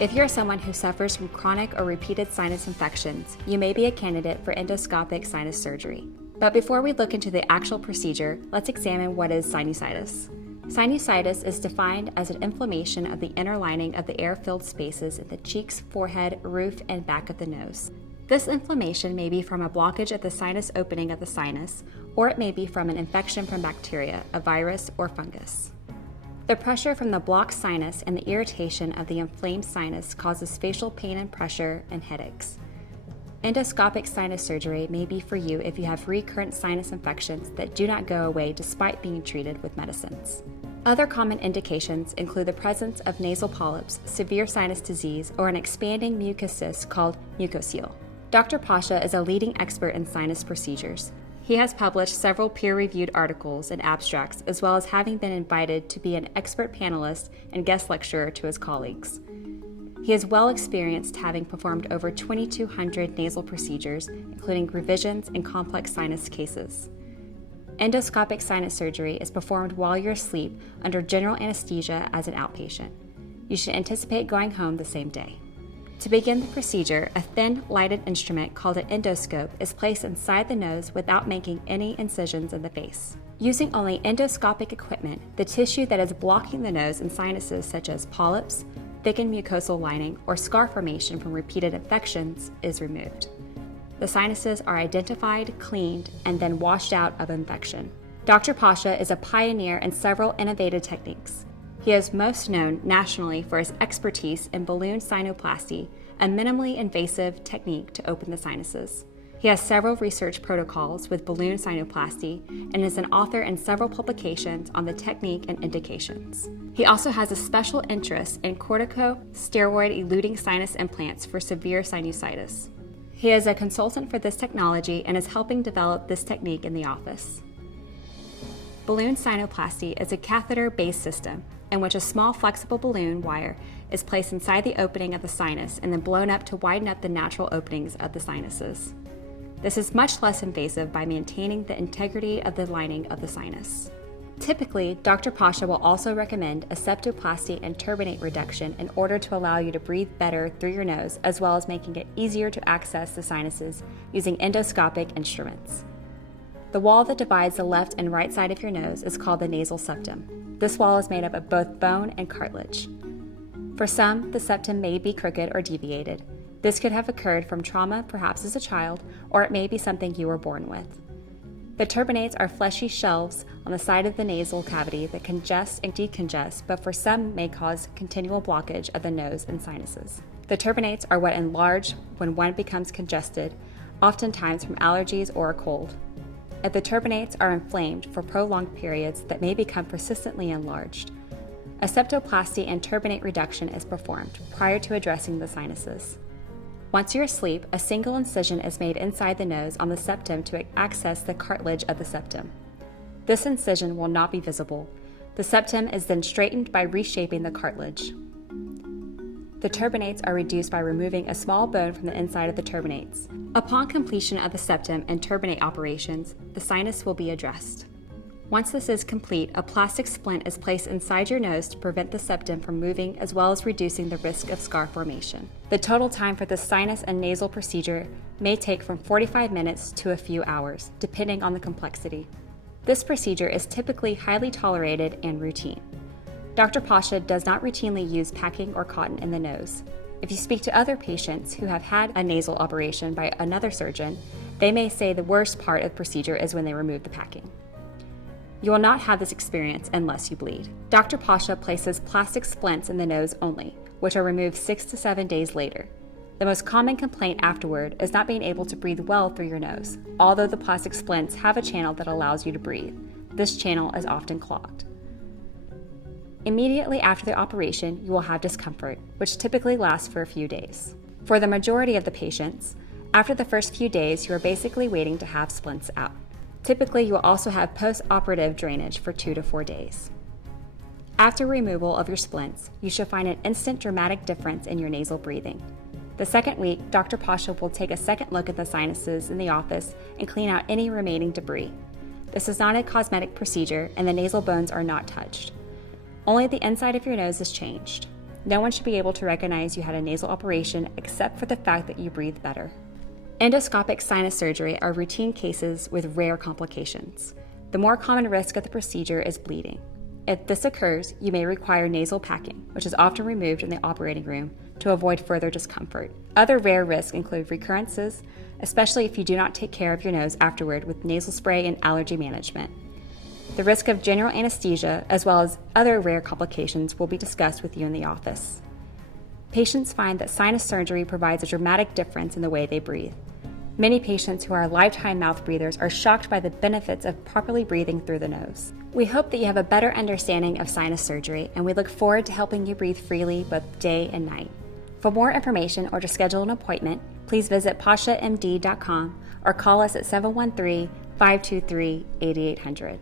If you're someone who suffers from chronic or repeated sinus infections, you may be a candidate for endoscopic sinus surgery. But before we look into the actual procedure, let's examine what is sinusitis. Sinusitis is defined as an inflammation of the inner lining of the air-filled spaces in the cheeks, forehead, roof, and back of the nose. This inflammation may be from a blockage at the sinus opening of the sinus, or it may be from an infection from bacteria, a virus, or fungus. The pressure from the blocked sinus and the irritation of the inflamed sinus causes facial pain and pressure and headaches. Endoscopic sinus surgery may be for you if you have recurrent sinus infections that do not go away despite being treated with medicines. Other common indications include the presence of nasal polyps, severe sinus disease, or an expanding mucus cyst called mucocele. Dr. Pasha is a leading expert in sinus procedures. He has published several peer-reviewed articles and abstracts, as well as having been invited to be an expert panelist and guest lecturer to his colleagues. He is well experienced, having performed over 2,200 nasal procedures, including revisions and complex sinus cases. Endoscopic sinus surgery is performed while you're asleep under general anesthesia as an outpatient. You should anticipate going home the same day. To begin the procedure, a thin, lighted instrument called an endoscope is placed inside the nose without making any incisions in the face. Using only endoscopic equipment, the tissue that is blocking the nose and sinuses, such as polyps, thickened mucosal lining, or scar formation from repeated infections, is removed. The sinuses are identified, cleaned, and then washed out of infection. Dr. Pasha is a pioneer in several innovative techniques. He is most known nationally for his expertise in balloon sinuplasty, a minimally invasive technique to open the sinuses. He has several research protocols with balloon sinuplasty and is an author in several publications on the technique and indications. He also has a special interest in corticosteroid-eluting sinus implants for severe sinusitis. He is a consultant for this technology and is helping develop this technique in the office. Balloon sinuplasty is a catheter-based system in which a small flexible balloon wire is placed inside the opening of the sinus and then blown up to widen up the natural openings of the sinuses. This is much less invasive by maintaining the integrity of the lining of the sinus. Typically, Dr. Pasha will also recommend a septoplasty and turbinate reduction in order to allow you to breathe better through your nose, as well as making it easier to access the sinuses using endoscopic instruments. The wall that divides the left and right side of your nose is called the nasal septum. This wall is made up of both bone and cartilage. For some, the septum may be crooked or deviated. This could have occurred from trauma, perhaps as a child, or it may be something you were born with. The turbinates are fleshy shelves on the side of the nasal cavity that congest and decongest, but for some may cause continual blockage of the nose and sinuses. The turbinates are what enlarge when one becomes congested, oftentimes from allergies or a cold. If the turbinates are inflamed for prolonged periods, that may become persistently enlarged. A septoplasty and turbinate reduction is performed prior to addressing the sinuses. Once you're asleep, a single incision is made inside the nose on the septum to access the cartilage of the septum. This incision will not be visible. The septum is then straightened by reshaping the cartilage. The turbinates are reduced by removing a small bone from the inside of the turbinates. Upon completion of the septum and turbinate operations, the sinus will be addressed. Once this is complete, a plastic splint is placed inside your nose to prevent the septum from moving, as well as reducing the risk of scar formation. The total time for the sinus and nasal procedure may take from 45 minutes to a few hours, depending on the complexity. This procedure is typically highly tolerated and routine. Dr. Pasha does not routinely use packing or cotton in the nose. If you speak to other patients who have had a nasal operation by another surgeon, they may say the worst part of the procedure is when they remove the packing. You will not have this experience unless you bleed. Dr. Pasha places plastic splints in the nose only, which are removed 6 to 7 days later. The most common complaint afterward is not being able to breathe well through your nose. Although the plastic splints have a channel that allows you to breathe, this channel is often clogged. Immediately after the operation, you will have discomfort, which typically lasts for a few days. For the majority of the patients, after the first few days, you are basically waiting to have splints out. Typically, you will also have post-operative drainage for 2 to 4 days. After removal of your splints, you should find an instant dramatic difference in your nasal breathing. The second week, Dr. Pasha will take a second look at the sinuses in the office and clean out any remaining debris. This is not a cosmetic procedure, and the nasal bones are not touched. Only the inside of your nose is changed. No one should be able to recognize you had a nasal operation except for the fact that you breathe better. Endoscopic sinus surgery are routine cases with rare complications. The more common risk of the procedure is bleeding. If this occurs, you may require nasal packing, which is often removed in the operating room to avoid further discomfort. Other rare risks include recurrences, especially if you do not take care of your nose afterward with nasal spray and allergy management. The risk of general anesthesia, as well as other rare complications, will be discussed with you in the office. Patients find that sinus surgery provides a dramatic difference in the way they breathe. Many patients who are lifetime mouth breathers are shocked by the benefits of properly breathing through the nose. We hope that you have a better understanding of sinus surgery, and we look forward to helping you breathe freely both day and night. For more information or to schedule an appointment, please visit pashamd.com or call us at 713-523-8800.